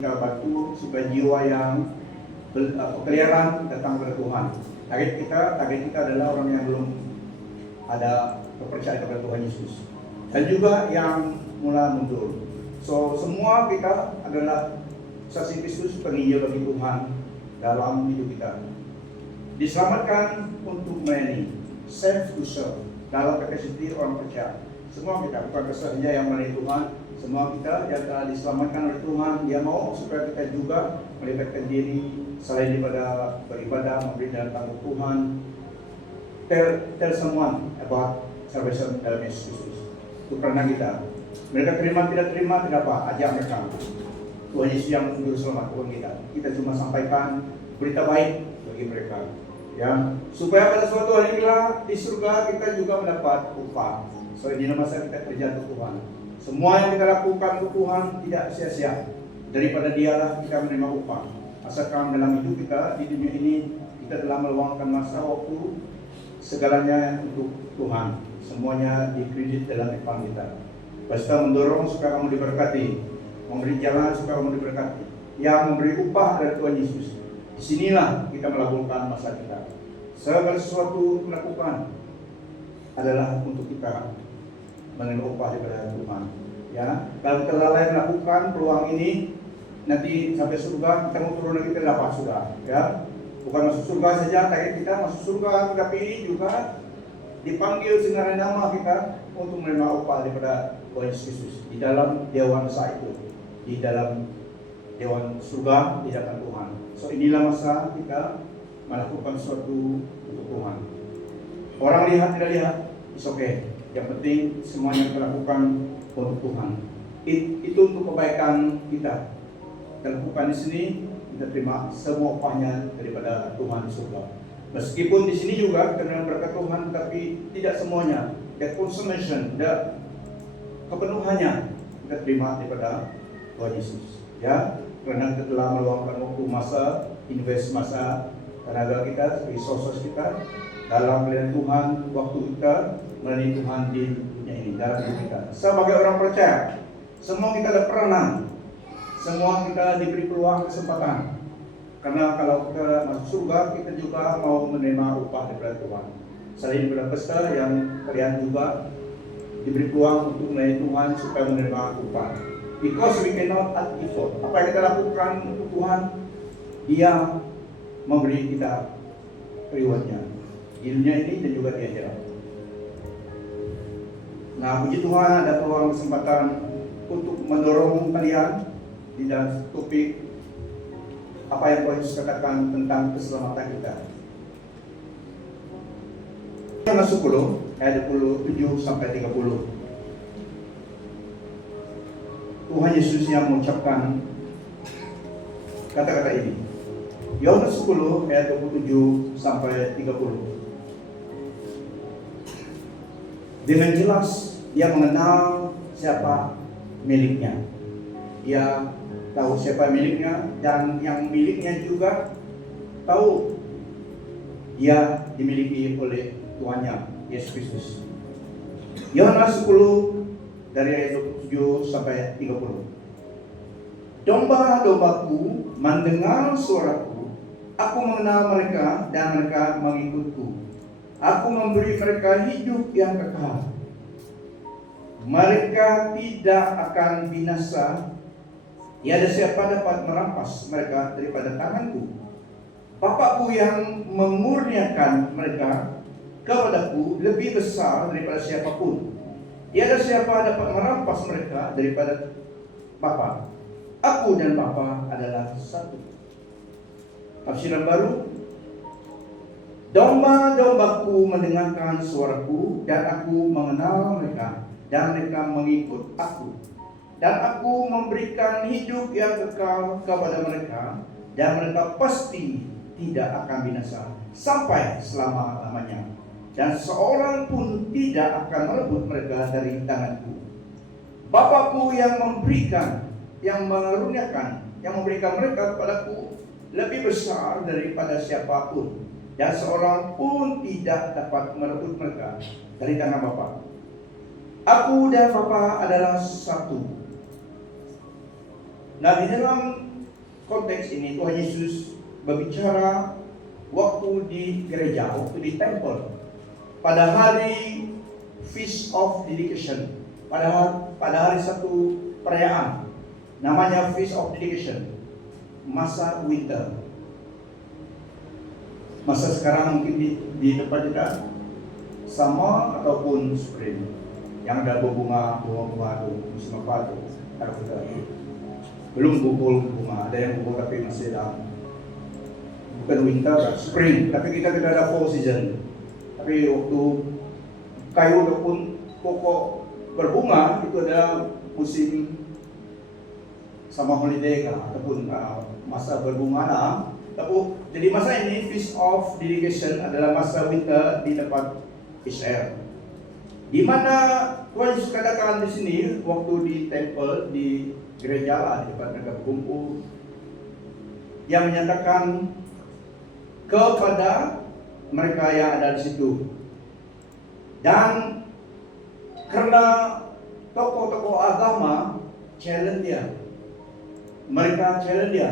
Kita bantu supaya jiwa yang berkeliaran datang kepada Tuhan. Target kita adalah orang yang belum ada kepercayaan kepada Tuhan Yesus, dan juga yang mulai mundur. So semua kita adalah saksi Kristus, penginjil bagi Tuhan dalam hidup kita. Diselamatkan untuk melayani, save to serve, dalam kapasiti orang percaya. Semua kita, bukan saja yang melayani Tuhan, semua kita yang telah diselamatkan oleh Tuhan. Dia mau supaya kita juga melibatkan diri selain daripada beribadah, memberi dalam tanggung Tuhan. Tell someone about salvation dalam Yesus Kristus. Itu karena kita. Mereka terima tidak apa, ajak mereka. Tuhan Yesus yang juru selamat Tuhan kita. Kita cuma sampaikan berita baik bagi mereka. Ya, supaya pada suatu hari di surga kita juga mendapat upah. So ini masa kita kerja untuk Tuhan. Semua yang kita lakukan untuk Tuhan tidak sia-sia. Daripada Dialah kita menerima upah. Asalkan dalam hidup kita di dunia ini kita telah meluangkan masa waktu segalanya untuk Tuhan. Semuanya dikredit dalam account kita. Basta mendorong supaya kamu diberkati, memberi jalan supaya kamu diberkati, yang memberi upah dari Tuhan Yesus. Disinilah kita melakukan masa kita. Segala sesuatu melakukan adalah untuk kita menerima upah daripada Tuhan. Ya, kalau kita lalai melakukan peluang ini, nanti sampai surga kita mau turun lagi, kita dapat surga. Ya, bukan masuk surga saja, tapi kita masuk surga, tetapi juga dipanggil dengan nama kita untuk menerima upah daripada Tuhan Yesus di dalam dewan saat itu, di dalam dewan surga di hadapan Tuhan. So inilah masa kita melakukan sesuatu untuk Tuhan. Orang lihat tidak lihat, it's okay. Yang penting semuanya kita lakukan untuk Tuhan. Itu untuk kebaikan kita. Kita lakukan di sini, kita terima semua upahnya daripada Tuhan di surga. Meskipun di sini juga kita berkat Tuhan, tapi tidak semuanya. The consummation, the kepenuhannya kita terima daripada Tuhan Yesus. Ya, karena kita telah meluangkan waktu masa, invest masa, tenaga kita, resources kita dalam pilihan Tuhan, waktu kita melayani Tuhan di dunia ini, dalam hidup kita. Sebagai orang percaya, semua kita ada peranan, semua kita diberi peluang kesempatan. Karena kalau kita masuk surga, kita juga mau menerima upah daripada Tuhan. Selain daripada peserta yang kalian juga diberi peluang untuk melayani Tuhan supaya menerima upah. Because we cannot add effort. Apa yang kita lakukan untuk Tuhan, Dia memberi kita rewardnya di dunia ini dan juga di akhirat. Nah, puji Tuhan ada peluang kesempatan untuk mendorong kalian di dalam topik apa yang Tuhan Yesus katakan tentang keselamatan kita. Yohanes 10 ayat 27 sampai 30. Tuhan Yesus yang mengucapkan kata-kata ini. Yohanes 10 ayat 27 sampai 30. Dengan jelas dia mengenal siapa miliknya. Dia tahu siapa miliknya, dan yang miliknya juga tahu dia dimiliki oleh Tuhannya, Yesus Kristus. Yohanes 10 dari ayat 27 sampai 30. Domba-dombaku mendengar suaraku, aku mengenal mereka dan mereka mengikutku. Aku memberi mereka hidup yang kekal. Mereka tidak akan binasa. Tiada siapa dapat merampas mereka daripada tanganku. Bapakku yang memurniakan mereka kepadaku lebih besar daripada siapapun. Tiada siapa dapat merampas mereka daripada Bapa. Aku dan Bapa adalah satu. Tafsiran baru. Domba-dombaku mendengarkan suaraku, dan aku mengenal mereka, dan mereka mengikut aku. Dan aku memberikan hidup yang kekal kepada mereka, dan mereka pasti tidak akan binasa sampai selama-lamanya. Dan seorang pun tidak akan merebut mereka dari tanganku. Bapakku yang memberikan, yang mengaruniakan, yang memberikan mereka kepadaku lebih besar daripada siapapun, dan seorang pun tidak dapat merebut mereka dari tangan Bapa. Aku dan Bapa adalah satu. Nah, di dalam konteks ini Tuhan Yesus berbicara waktu di gereja, waktu di temple, pada hari Feast of Dedication, pada hari satu perayaan namanya Feast of Dedication, masa winter. Masa sekarang mungkin di tempat kita summer ataupun spring, yang ada bunga itu musim apa itu, kalau kita belum pukul bunga, ada yang pukul tapi masih dalam, bukan winter, spring, tapi kita tidak ada fall season. Tapi waktu kayu ataupun pokok berbunga itu adalah musim sama holiday ataupun masa berbunga lah. Jadi masa ini Feast of Dedication adalah masa winter di tempat Israel. Di mana Tuhan Yesus katakan di sini waktu di temple, di gereja lah, di tempat mereka berkumpul, yang menyatakan kepada mereka yang ada di situ. Dan karena tokoh-tokoh agama challenge dia, mereka challenge dia.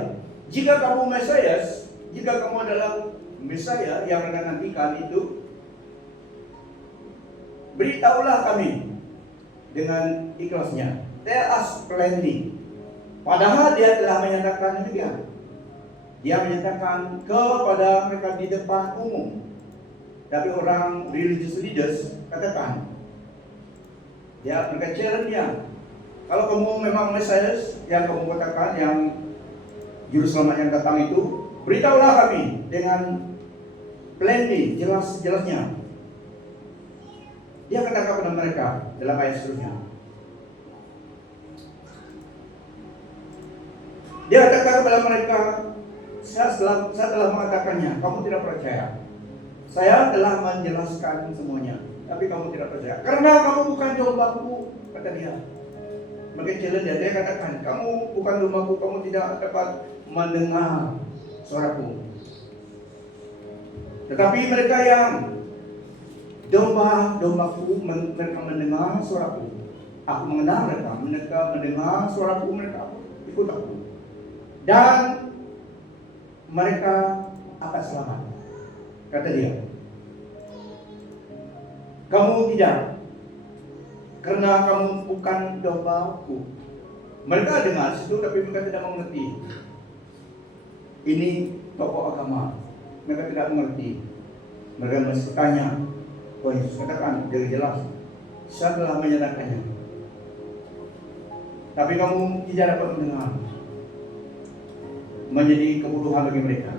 Jika kamu Mesias, jika kamu adalah Mesias yang mereka nantikan itu, beritahulah kami dengan ikhlasnya. Tell us plainly. Padahal dia telah menyatakan demikian. Dia menyatakan kepada mereka di depan umum. Tapi orang religious leaders katakan, mereka challenge dia. Kalau kamu memang Mesias yang kamu katakan, yang Juru Selamat yang datang itu, beritahulah kami dengan plainly, jelas-jelasnya. Dia katakan kepada mereka dalam ayat seterusnya. Dia katakan kepada mereka, saya telah mengatakannya, kamu tidak percaya. Saya telah menjelaskan semuanya, tapi kamu tidak percaya. Karena kamu bukan dombaku, kata dia. Mereka challenge dia katakan, kamu bukan dombaku, kamu tidak dapat mendengar suaraku. Tetapi mereka yang dombaku, mereka mendengar suaraku. Aku mengenal mereka mendengar suaraku, mereka ikut aku. Dan mereka akan selamat. Kata dia, kamu tidak, karena kamu bukan dombaku. Mereka dengar situ, tapi mereka tidak mengerti. Ini tokoh agama, mereka tidak mengerti. Mereka masih bertanya. Tuhan Yesus katakan dengan jelas, saya telah menyatakannya, tapi kamu tidak dapat mendengar. Menjadi kebodohan bagi mereka.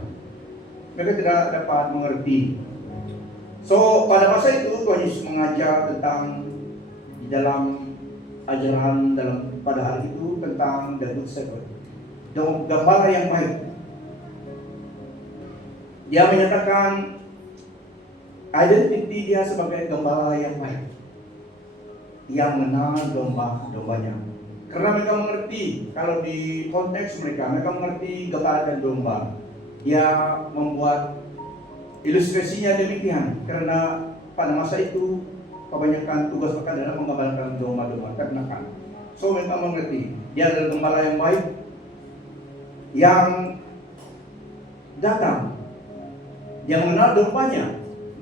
Mereka tidak dapat mengerti. So pada masa itu Tuhan Yesus mengajar tentang di dalam ajaran pada hari itu tentang the good shepherd, gembala yang baik. Dia menyatakan identiti dia sebagai gembala yang baik, yang mengenal domba-dombanya. Karena mereka mengerti, kalau di konteks mereka mengerti gembala dan domba. Dia membuat ilustrasinya demikian, karena pada masa itu kebanyakan tugas mereka adalah mengembalakan domba-domba ternakan. So mereka mengerti, dia adalah gembala yang baik, yang datang, yang mengenal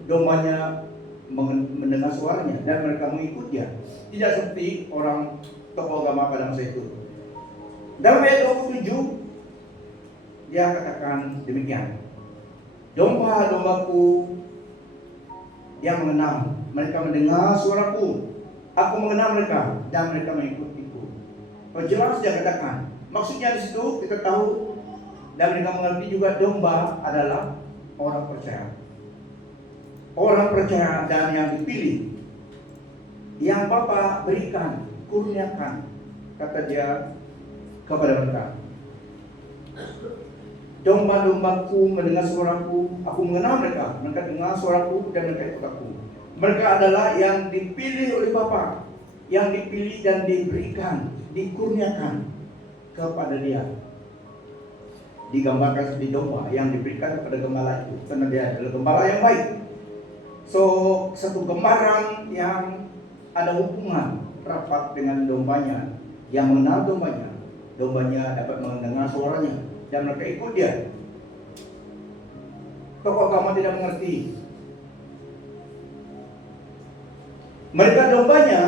dombanya mendengar suaranya dan mereka mengikut dia. Tidak seperti orang tokoh agama pada masa itu. Dalam ayat 27 dia katakan demikian, domba-dombaku yang mengenal, mereka mendengar suaraku, aku mengenal mereka dan mereka mengikutiku. Jelas dia katakan, maksudnya di situ kita tahu dan mereka mengerti juga domba adalah orang percaya. Orang percaya dan yang dipilih, yang Bapa berikan, kurniakan, kata dia kepada mereka. Domba-dombaku mendengar suaraku, aku mengenal mereka, mereka dengar suaraku dan mereka ikut aku. Mereka adalah yang dipilih oleh Bapa, yang dipilih dan diberikan, dikurniakan kepada dia. Digambarkan seperti domba yang diberikan kepada gembala itu, karena dia adalah gembala yang baik. So, satu gambaran yang ada hubungan rapat dengan dombanya, yang mengenal dombanya dapat mendengar suaranya, dan mereka ikut dia. Tokoh agama tidak mengerti. Mereka dombanya,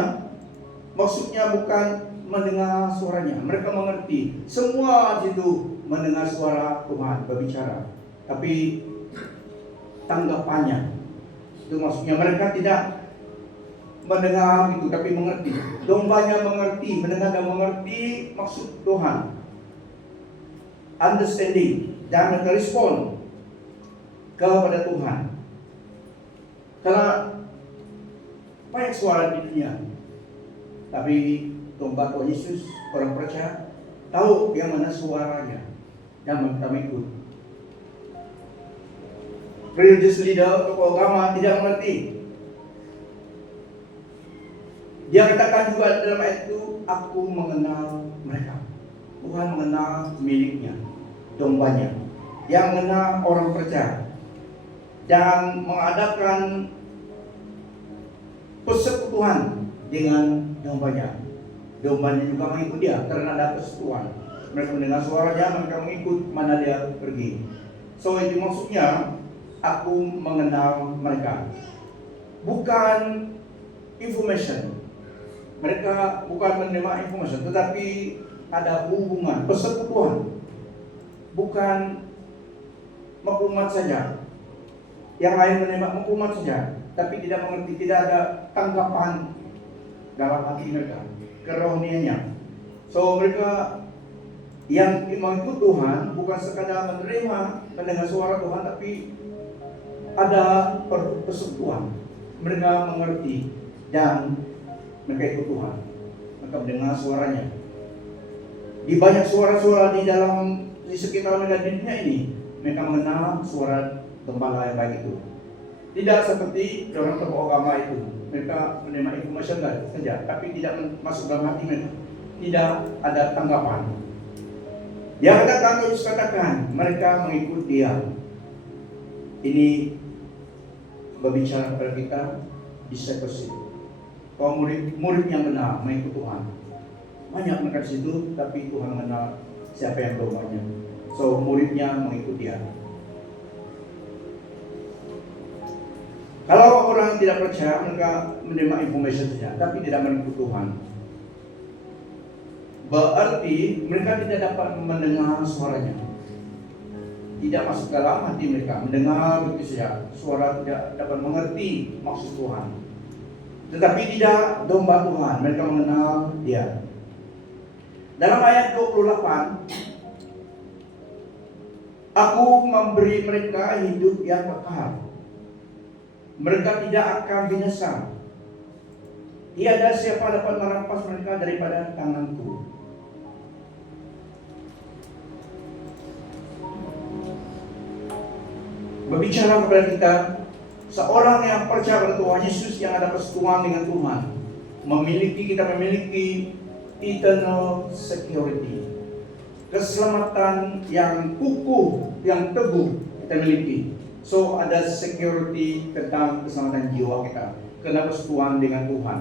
maksudnya bukan mendengar suaranya. Mereka mengerti. Semua itu mendengar suara Tuhan berbicara. Tapi tanggapannya, itu maksudnya mereka tidak mendengar itu, tapi mengerti. Dombanya mengerti, mendengar dan mengerti maksud Tuhan. Understanding, dan mereka respon kepada Tuhan. Karena banyak suara di dunia, tapi domba Tuhan Yesus, orang percaya, tahu yang mana suaranya dan mereka mengikut. Religious leader, tokoh agama tidak mengerti. Dia katakan juga dalam ayat itu, aku mengenal mereka. Tuhan mengenal miliknya, dombanya. Yang mengenal orang percaya. Dan mengadakan persekutuan dengan dombanya. Dombanya juga mengikut dia karena ada persekutuan. Mereka mendengar suaranya, mereka mengikut mana dia pergi. So itu maksudnya, aku mengenal mereka. Bukan information. Mereka bukan menerima information, tetapi ada hubungan, persekutuan. Bukan maklumat saja. Yang lain menerima maklumat saja, tapi tidak mengerti, tidak ada tanggapan dalam hati mereka, kerohaniannya. So mereka yang mengikut Tuhan bukan sekadar menerima, mendengar suara Tuhan, tapi ada persekutuan. Mereka mengerti dan mereka ikut Tuhan. Mereka mendengar suaranya. Di banyak suara-suara di sekitar mereka di dunia ini, mereka mengenal suara gembala yang baik itu. Tidak seperti orang tokoh agama itu. Mereka menerima informasi saja, tapi tidak masuk dalam hati mereka. Tidak ada tanggapan. Yang katakan terus katakan, mereka mengikut dia. Ini berbicara kepada kita discipleship. Kalau murid yang benar mengikut Tuhan. Banyak mereka di situ, tapi Tuhan mengenal siapa yang dombanya. So muridnya mengikut dia. Kalau orang tidak percaya, mereka menerima informasi saja, tapi tidak mengikut Tuhan. Berarti mereka tidak dapat mendengar suaranya. Tidak masuk dalam hati mereka, mendengar begitu saja. Suara tidak dapat mengerti maksud Tuhan. Tetapi tidak domba Tuhan, mereka mengenal dia. Dalam ayat 28, aku memberi mereka hidup yang kekal. Mereka tidak akan binasa. Tiada siapa dapat merampas mereka daripada tanganku. Berbicara kepada kita, seorang yang percaya pada Tuhan Yesus, yang ada persekutuan dengan Tuhan, kita memiliki eternal security, keselamatan yang kukuh, yang teguh kita miliki. So ada security tentang keselamatan jiwa kita, karena persekutuan dengan Tuhan.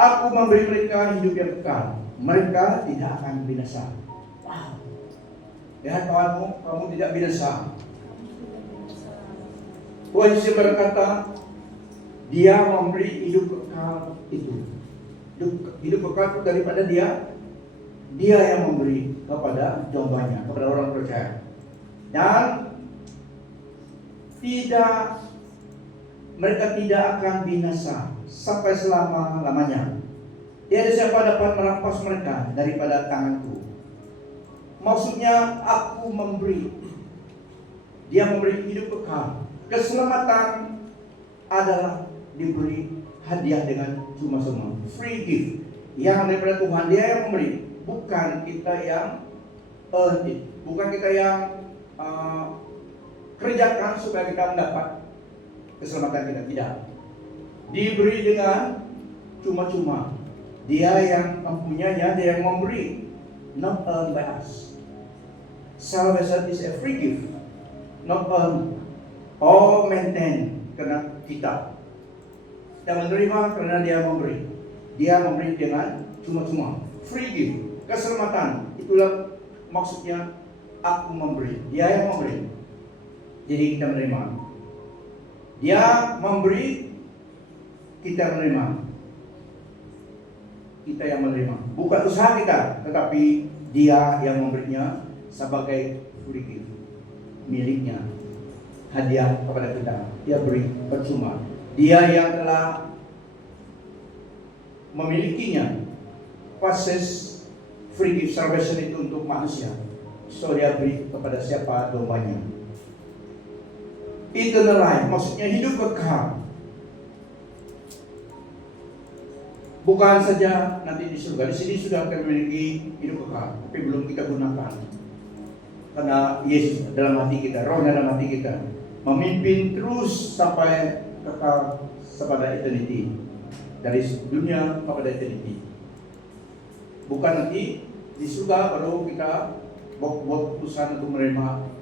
Aku memberi mereka hidup yang kekal, mereka tidak akan binasa. Wow. Lihat kamu tidak binasa. Tuhan Yesus berkata, dia memberi hidup kekal itu. Hidup kekal itu daripada dia yang memberi kepada dombanya, kepada orang percaya. Dan mereka tidak akan binasa sampai selama-lamanya. Tiada siapa dapat merampas mereka daripada tanganku. Maksudnya aku memberi. Dia memberi hidup kekal. Keselamatan adalah diberi hadiah dengan cuma-cuma, free gift. Yang daripada Tuhan, dia yang memberi, bukan kita yang earn it, bukan kita yang kerjakan supaya kita mendapat keselamatan kita. Tidak. Diberi dengan cuma-cuma. Dia yang mempunyainya, dia yang memberi, not earned by us. Salvation is a free gift, not earned or maintained karena kita. Kita menerima karena dia memberi. Dia memberi dengan cuma-cuma, free gift, keselamatan. Itulah maksudnya aku memberi. Dia yang memberi. Jadi kita menerima. Dia memberi, kita menerima. Kita yang menerima. Bukan usaha kita, tetapi Dia yang memberinya sebagai free gift, miliknya, hadiah kepada kita. Dia beri percuma. Dia yang telah memilikinya. Proses free gift salvation itu untuk manusia. So Dia beri kepada siapa dombanya. Eternal life, maksudnya hidup kekal. Bukan saja nanti di surga. Di sini sudah kita memiliki hidup kekal, tapi belum kita gunakan. Karena Yesus dalam hati kita, Roh dalam hati kita, memimpin terus sampai kekal kepada eternity. Dari dunia kepada eternity. Bukan nanti di surga baru kita buat keputusan untuk menerima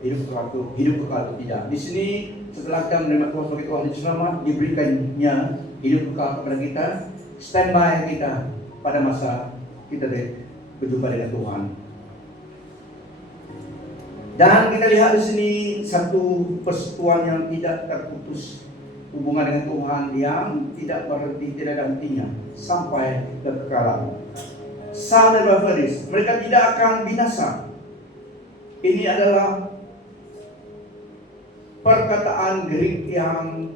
hidup kekal atau tidak. Di sini setelah kita menerima Tuhan sebagai Tuhan dan Selamat, diberikannya hidup kekal kepada kita, standby kita pada masa kita berjumpa dengan Tuhan. Dan kita lihat di sini satu persekutuan yang tidak terputus, hubungan dengan Tuhan yang tidak berhenti, tidak ada hentinya sampai kekekalan. Shall never perish. Mereka tidak akan binasa. Ini adalah perkataan Greek yang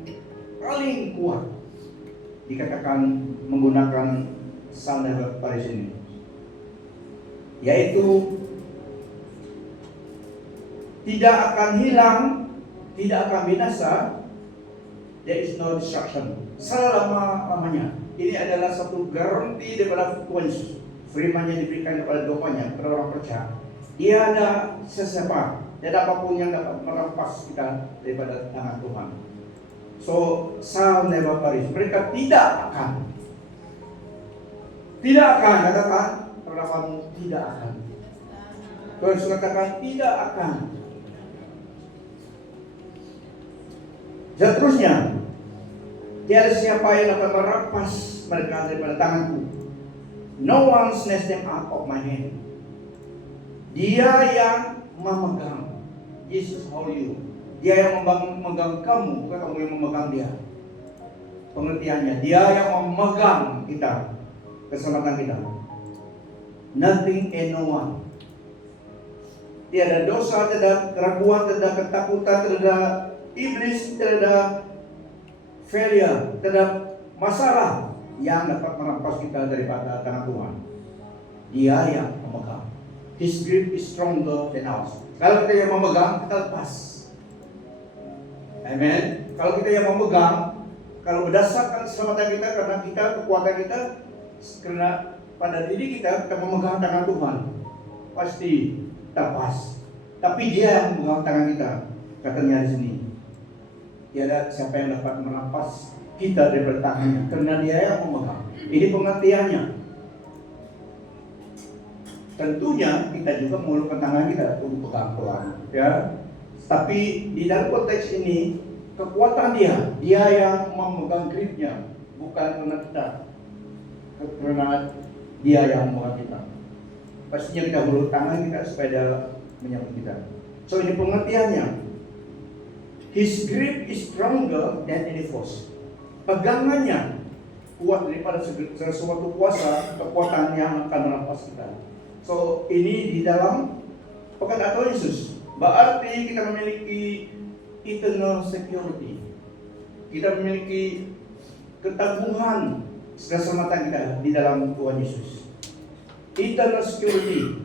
paling kuat dikatakan menggunakan shall never perish ini, yaitu tidak akan hilang, tidak akan binasa. There is no destruction selama-lamanya. Ini adalah satu garansi daripada Tuhan Yesus. Firman yang diberikan kepada doanya, kepada orang percaya. Dia ada sesiapa, tidak apapun yang dapat merampas kita daripada tangan Tuhan. So, shall never perish. Mereka tidak akan, katakan terdapat tidak akan. Tuhan Yesus katakan tidak akan. Seterusnya, tiada siapa yang dapat merampas mereka daripada tanganku. No one snatch them out of my hand. Dia yang memegang. Jesus hold you. Dia yang memegang kamu, bukan kamu yang memegang dia. Pengertiannya, dia yang memegang kita, keselamatan kita. Nothing and no one. Tiada dosa, tiada keraguan, tiada ketakutan, tiada iblis, tiada failure, tiada masalah yang dapat merampas kita daripada tangan Tuhan. Dia yang memegang. His grip is stronger than ours. Kalau kita yang memegang, kita lepas. Amen. Kalau kita yang memegang, kalau berdasarkan keselamatan kita, karena kita, kekuatan kita, karena pada diri kita memegang tangan Tuhan, pasti lepas. Tapi Dia yang memegang tangan kita. Katanya di sini, tiada siapa yang dapat merampas kita daripada tangannya, karena Dia yang memegang. Ini pengertiannya. Tentunya kita juga mengulurkan tangan kita untuk pegang Tuhan, ya. Tapi di dalam konteks ini kekuatan Dia yang memegang gripnya, bukan karena kita, karena Dia yang memegang kita. Pastinya kita mengulurkan tangan kita supaya Dia menyambut kita. So ini pengertiannya. His grip is stronger than any force. Pegangannya kuat daripada sesuatu kuasa, kekuatan yang akan merampas kita. So ini di dalam perkataan Tuhan Yesus. Berarti kita memiliki eternal security. Kita memiliki ketangguhan keselamatan kita di dalam Tuhan Yesus. Eternal security.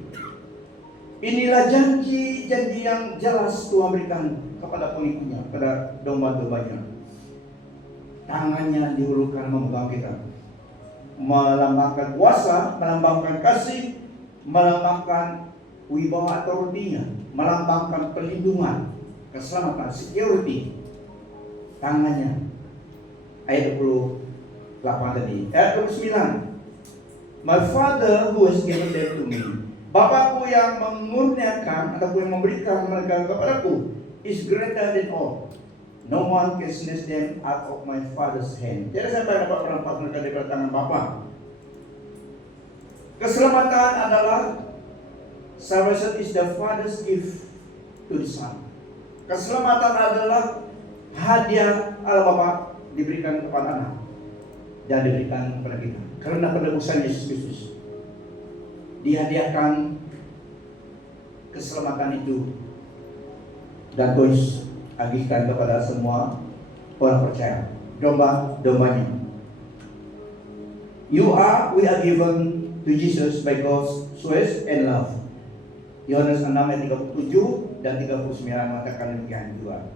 Inilah janji-janji yang jelas Tuhan berikan kepada pengikutnya, kepada domba-dombanya. Tangannya diulurkan memegang kita, melambangkan kuasa, melambangkan kasih, melambangkan wibawa autoritinya, melambangkan perlindungan, keselamatan, security. Tangannya. Ayat 28 tadi. Ayat 29. My Father who has given them to me. Bapakku yang mengurniakan ataupun yang memberikan mereka kepadaku is greater than all. No one can snatch them out of my Father's hand. Jadi siapa yang dapat merampas mereka daripada tangan Bapa. Keselamatan adalah Salvation is the Father's gift to the Son. Keselamatan adalah hadiah Allah Bapa diberikan kepada anak dan diberikan kepada kita. Karena penebusan Yesus Kristus dihadiahkan keselamatan itu dan Tuhan agihkan kepada semua orang percaya, domba-dombanya. We are given to Jesus by God's choice and love. Yohanes 6 ayat 37 dan 39 mengatakan demikian juga.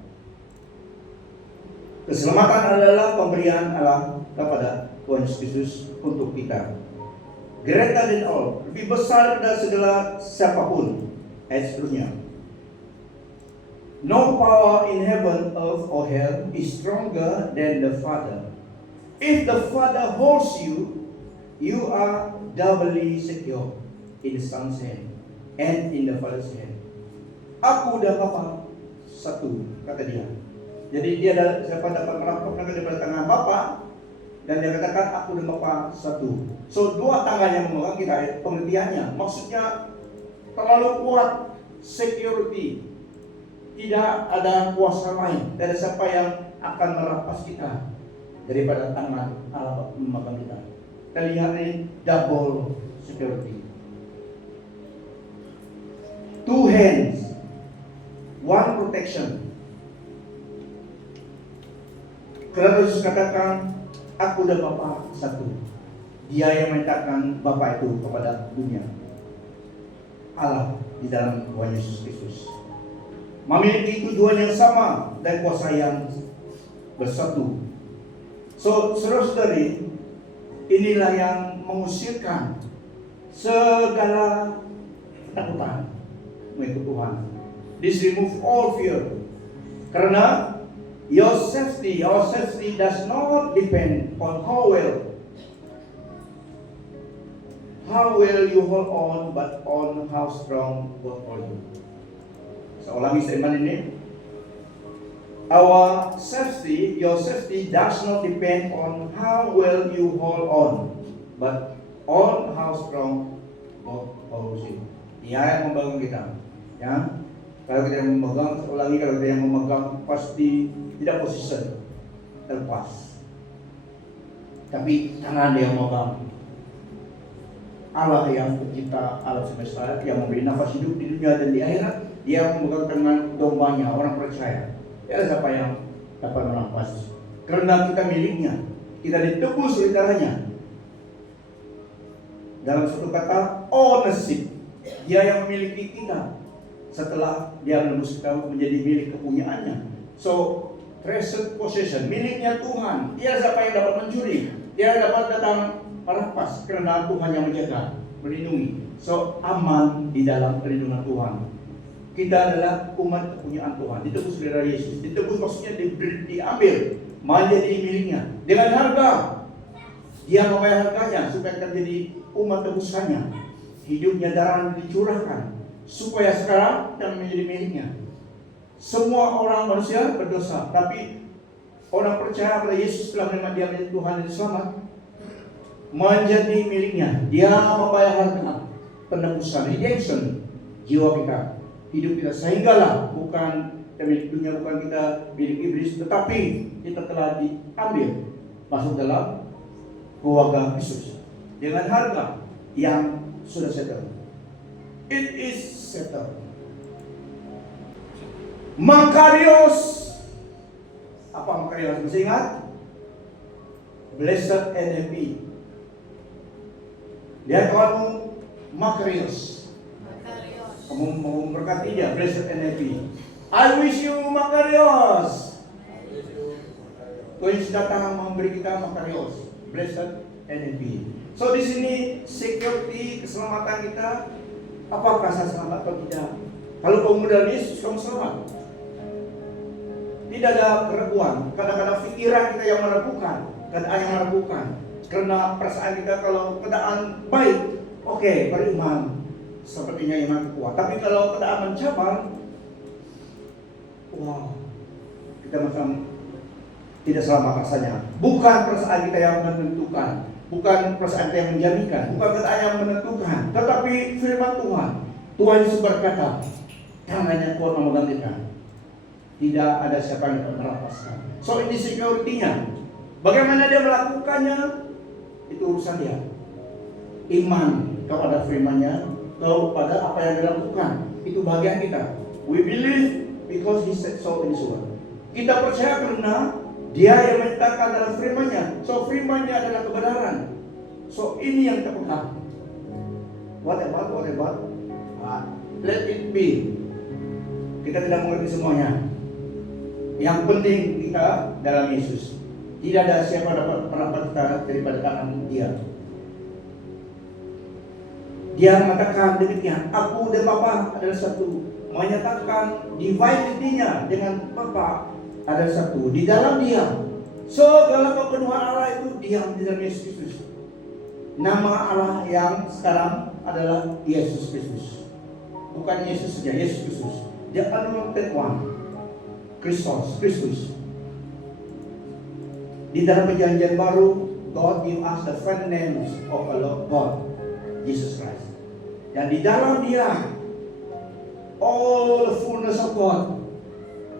Keselamatan adalah pemberian Allah kepada Tuhan Yesus Kristus untuk kita. Greater than all, lebih besar dari segala siapapun. Ayat seterusnya. No power in heaven, earth, or hell is stronger than the Father. If the Father holds you, you are doubly secure in the Son's hand and in the Father's hand. Aku dan Bapa satu, kata dia. Jadi dia siapa dapat merampok daripada tangan Bapa, dan dia katakan aku dan Bapa satu. So dua tangan yang memegang kita, pengertiannya maksudnya terlalu kuat, security. Tidak ada kuasa lain, tidak ada siapa yang akan merampas kita daripada tangan Allah memegang kita. Kita lihat ini double security. Two hands, one protection. Karena Yesus katakan, aku dan Bapa satu. Dia yang menyatakan Bapa itu kepada dunia. Allah di dalam Tuhan Yesus Kristus memiliki tujuan yang sama dan kuasa yang bersatu. So, saudara-saudari, inilah yang mengusirkan segala ketakutan mengikut Tuhan. This remove all fear. Karena our safety does not depend on how well you hold on, but on how strong God holds you. Saya ulangi statement ini. Your safety does not depend on how well you hold on, but on how strong God holds you. Dia yang membangun kita. Ya, kalau kita yang memegang, saya ulangi, kalau kita yang memegang pasti tidak posisi terlepas. Tapi tangan dia yang memegang. Allah yang pencipta alam semesta, yang memberi nafas hidup di dunia dan di akhirat, dia memegang tangan dombanya, orang percaya. Tidak ada siapa yang dapat merampas. Karena kita miliknya, kita ditebus oleh darahnya. Dalam satu kata, ownership. Dia yang memiliki kita setelah dia menebus kita menjadi milik kepunyaannya. So, treasured possession, miliknya Tuhan. Tidak ada siapa yang dapat mencuri. Dia dapat datang merampas karena Tuhan yang menjaga, melindungi. So, aman di dalam perlindungan Tuhan. Kita adalah umat kepunyaan Tuhan, ditebus oleh darah Yesus. Ditebus maksudnya diambil, menjadi miliknya dengan harga. Dia membayar harganya supaya kita jadi umat tebusannya. Hidupnya darah dicurahkan supaya sekarang kita menjadi miliknya. Semua orang manusia berdosa, tapi orang percaya pada Yesus telah menerima dia menjadi Tuhan dan selamat, menjadi miliknya. Dia membayar harga penebusan, redemption jiwa kita, hidup kita, sehinggalah bukan kita milik dunia, bukan kita milik iblis, tetapi kita telah diambil masuk dalam keluarga Kristus dengan harga yang sudah settle. It is settled. Makarios. Apa makarios? Masih ingat? Blessed and happy. Dia kamu makarios. Kamu mau memberkati dia, blessed and happy. I wish you makarios. Tuhan datang memberi kita makarios, blessed and happy. So di sini security keselamatan kita, apakah saya selamat atau tidak? Kalau kamu dari Yesus, kamu selamat. Tidak ada keraguan. Kadang-kadang pikiran kita yang meragukan, keadaan yang meragukan. Karena perasaan kita kalau keadaan baik, oke, beriman. Sepertinya iman kuat. Tapi kalau keadaan mencabar, wow, kita macam tidak selamat rasanya. Bukan perasaan kita yang menentukan, bukan perasaan kita yang menjadikan, bukan keadaan yang menentukan, tetapi firman Tuhan. Tuhan Yesus berkata, tangannya kuat memegang kita. Tidak ada siapa yang dapat melepaskan. So ini security-nya. Bagaimana dia melakukannya, itu urusan dia. Iman kepada firman-Nya, kepada apa yang dia lakukan, itu bagian kita. We believe because He said so in His word. Kita percaya karena Dia yang menyatakan dalam firman-Nya. So firman-Nya adalah kebenaran. So ini yang kita pegang. What about? Let it be. Kita tidak mengerti semuanya. Yang penting kita dalam Yesus. Tidak ada siapa dapat merapat kita daripada tangan Dia. Dia mengatakan demikian, aku dan Bapa adalah satu. Menyatakan divinity-nya dengan Bapa adalah satu. Di dalam Dia. Segala kepenuhan Allah itu diam di dalam Yesus Kristus. Nama Allah yang sekarang adalah Yesus Kristus. Bukan Yesus saja, Yesus Kristus. The anointed one. Kristus. Di dalam perjanjian baru, God give us the final names of our Lord God, Jesus Christ. Dan di dalam Dia, all the fullness of God.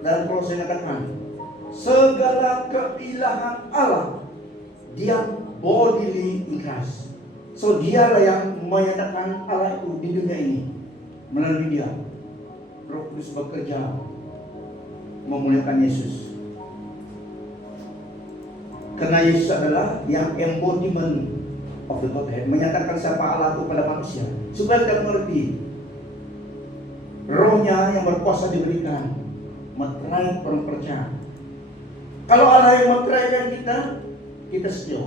Dan kalau saya katakan, segala keilahan Allah, Dia bodily in Christ. So Dialah yang menyatakan Allah itu di dunia ini melalui Dia. Roh Kudus bekerja memuliakan Yesus. Karena Yesus adalah yang embodiment of the Godhead, menyatakan siapa Allah itu pada manusia, supaya kita mengerti Rohnya yang berkuasa diberikan meterai orang percaya. Kalau Allah yang meteraikan kita setia.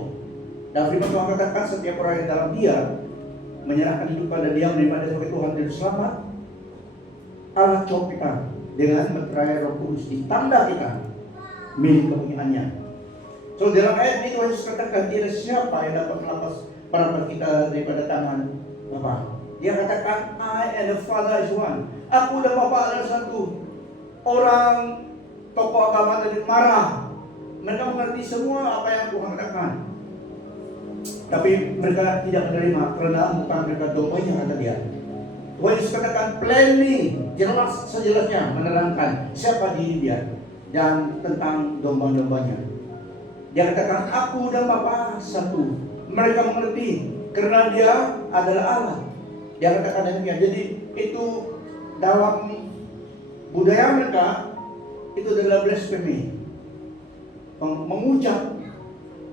Dan firman Tuhan katakan setiap orang yang dalam Dia menyerahkan hidup pada Dia, menerima Dia sebagai Tuhan dan selamat, Allah cocok kita dengan meterai Roh Kudus di tanda kita milik kepunyaan-Nya. So dalam ayat ini Tuhan Yesus katakan tidak siapa yang dapat melepas perapat kita daripada tangan Bapa. Dia katakan I and the Father is one. Aku dan Bapa adalah satu. Orang tokoh agama tadi marah. Mereka mengerti semua apa yang Tuhan katakan. Tapi mereka tidak menerima karena bukan mereka doanya, kata dia. Tuhan Yesus katakan plainly, jelas sejelasnya menerangkan siapa diri Dia dan tentang domba-dombanya. Dia katakan aku dan Bapa satu. Mereka mengerti karena Dia adalah Allah. Dia katakan demikian. Jadi itu dalam budaya mereka itu adalah blasphemy, mengucap.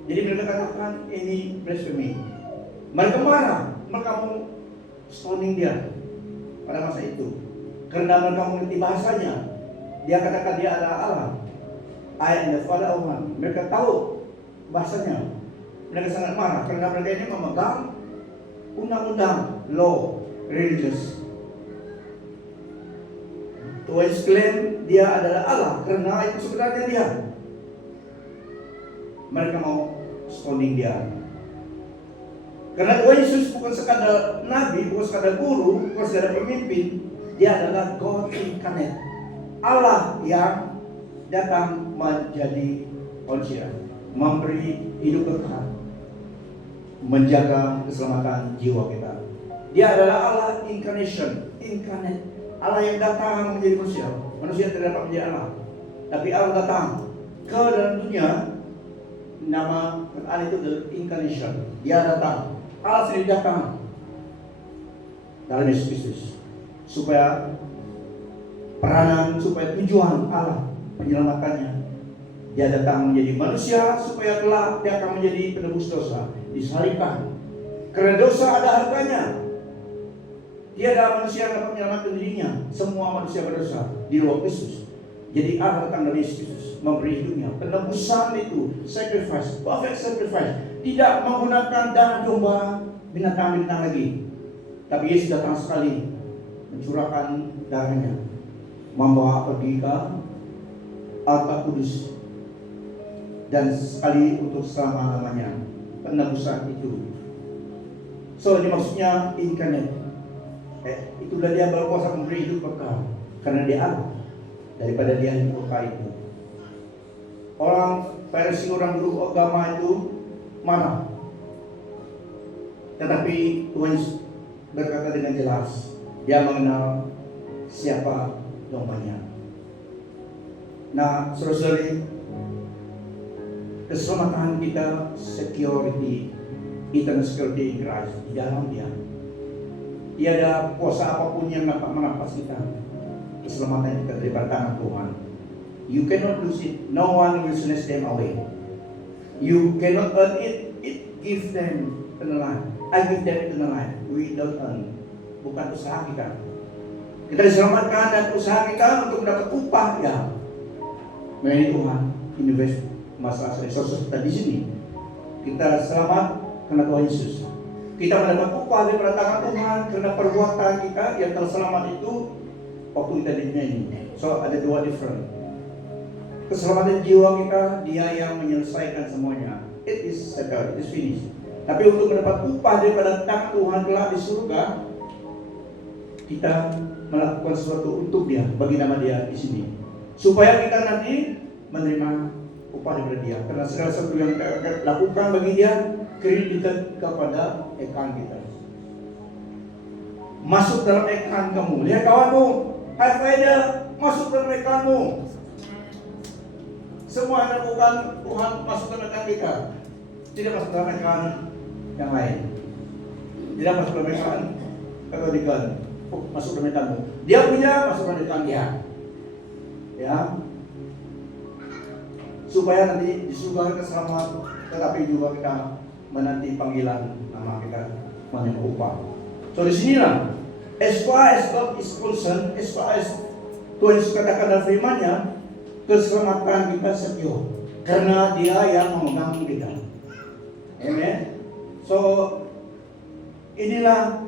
Jadi mereka katakan ini blasphemy. Mereka marah, mereka mau stoning Dia pada masa itu karena mereka mengerti bahasanya. Dia katakan Dia adalah Allah. I and the Father one. Mereka tahu bahasanya. Mereka sangat marah karena mereka ini memegang undang-undang, law, religious. Tuhan klaim Dia adalah Allah karena itu sebenarnya Dia. Mereka mau stoning Dia. Karena Tuhan Yesus bukan sekadar nabi, bukan sekadar guru, bukan sekadar pemimpin. Dia adalah God incarnate, Allah yang datang menjadi manusia, memberi hidup kekal, menjaga keselamatan jiwa kita. Dia adalah Allah incarnation, incarnate, Allah yang datang menjadi manusia. Manusia tidak dapat menjadi Allah, tapi Allah datang ke dalam dunia. Nama Allah itu adalah incarnation. Dia datang, Allah sendiri datang dalam Yesus Kristus, supaya peranan, supaya tujuan Allah penyelamatannya. Dia datang menjadi manusia supaya kelak Dia akan menjadi penebus dosa, disalibkan. Karena dosa ada harganya. Tiada manusia yang dapat menyelamatkan dirinya. Semua manusia berdosa di luar Kristus. Jadi Allah datang dari Yesus Kristus, memberi hidupnya. Penebusan itu sacrifice, perfect sacrifice. Tidak menggunakan darah domba, binatang-binatang lagi. Tapi Yesus datang sekali mencurahkan darahnya, membawa pergi ke altar kudus, dan sekali untuk selama-lamanya penebusan itu. So ini maksudnya incarnate. Itulah Dia berkuasa memberi hidup kekal karena Dia Allah. Daripada Dia hidup kekal itu, orang Farisi, orang guru agama itu marah. Tetapi Tuhan berkata dengan jelas, Dia mengenal siapa dombanya. Nah, saudara-saudari, keselamatan kita, security, eternal security in Christ, di dalam Dia. Tiada kuasa apapun yang dapat merampas kita, keselamatan kita dari tangan Tuhan. You cannot lose it. No one will snatch them away. You cannot earn it. It gives them eternal life. I give them eternal life. We don't earn. Bukan usaha kita. Kita diselamatkan dan usaha kita untuk mendapat upah ya. Melalui Tuhan invest masalah resources kita di sini. Kita selamat karena Tuhan Yesus. Kita mendapat upah daripada tangan Tuhan karena perbuatan kita yang telah selamat itu waktu kita di dunia ini. So ada dua different. Keselamatan jiwa kita, Dia yang menyelesaikan semuanya. It is settled, it is finished. Tapi untuk mendapat upah daripada tangan Tuhan kelak di surga, kita melakukan sesuatu untuk Dia, bagi nama Dia di sini, supaya kita nanti menerima upah daripada Dia. Karena segala sesuatu yang kita lakukan bagi Dia, kreditkan kepada account kita. Masuk dalam account kamu. Lihat kawanmu, high five, masuk dalam accountmu. Semua yang lakukan Tuhan masuk dalam account kita. Tidak masuk dalam account yang lain. Tidak masuk dalam account atau di account. Masuk dalam accountmu. Dia punya, masuk dalam account dia. Ya. Supaya nanti di surga kita selamat, tetapi juga kita menanti panggilan nama kita menerima upah. So di sinilah, as far as God is concerned, as far as Tuhan Yesus katakan dalam firman-Nya, keselamatan kita secure karena Dia yang memegang kita. Amen. So inilah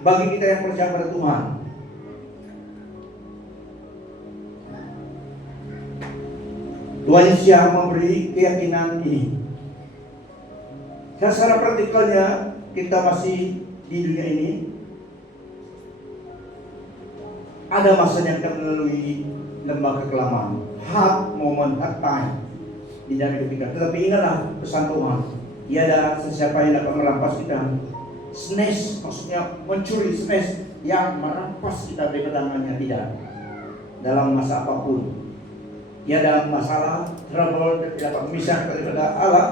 bagi kita yang percaya pada Tuhan. Tuhan Yesus yang memberi keyakinan ini. Secara praktikalnya kita masih di dunia ini, ada masanya kita melalui lembah kekelaman, hard moment, hard time di dalam hidup kita. Tetapi ingatlah pesan Tuhan, tiada sesiapa yang dapat merampas kita. Snatch, maksudnya mencuri, snatch yang merampas kita dari tangannya, tidak. Dalam masa apapun, tiada masalah, trouble, tidak dapat memisah daripada Allah,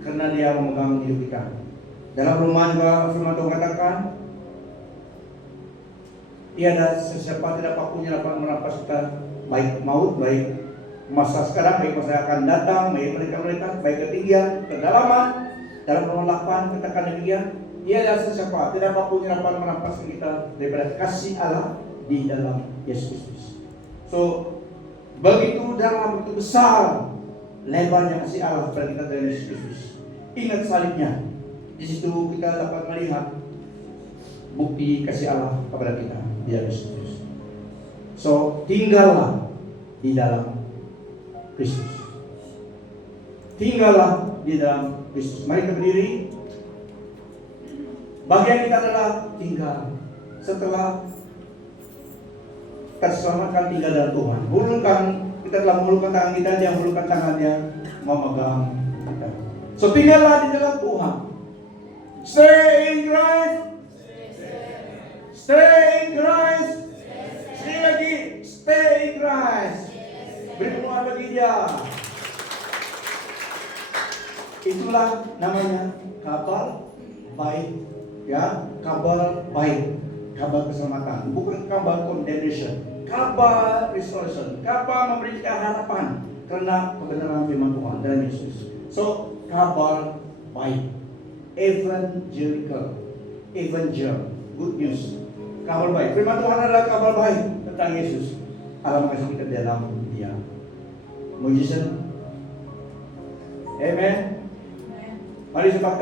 karena Dia memegang hidup kita. Dalam Roma juga firman Tuhan katakan, tiada sesiapa, tidak apapun yang dapat merampas kita, baik maut, baik masa sekarang, baik masa yang akan datang, baik mereka, baik ketinggian, kedalaman. Dalam Roma 8 katakan demikian, tiada sesiapa, tidak apapun yang dapat merampas kita daripada kasih Allah di dalam Yesus Kristus. So begitu dalam, begitu besar lebarnya kasih Allah kepada kita dari Yesus Kristus. Ingat salibnya. Di situ kita dapat melihat bukti kasih Allah kepada kita di Yesus Kristus. So tinggallah di dalam Kristus. Tinggallah di dalam Kristus. Mari kita berdiri. Bagian kita adalah tinggal setelah terselamatkan, tinggal dalam Tuhan. Hulurkan, kita telah menghulurkan tangan kita, Dia menghulurkan tangannya memegang kita. So tinggallah di dalam Tuhan. Stay in Christ. Stay in Christ. Sekali lagi, stay in Christ. Beri penuhan bagi Dia. Itulah namanya kabar baik, ya, kabar baik, kabar keselamatan, bukan kabar condemnation, kabar restoration, kabar memberi kita harapan karena kebenaran firman Tuhan dalam Yesus. So kabar baik, evangelical, good news, kabar baik. Firman Tuhan adalah kabar baik tentang Yesus. Allah mengasihi kita dalam Dia. Mujizat. Amen. Mari sepakat.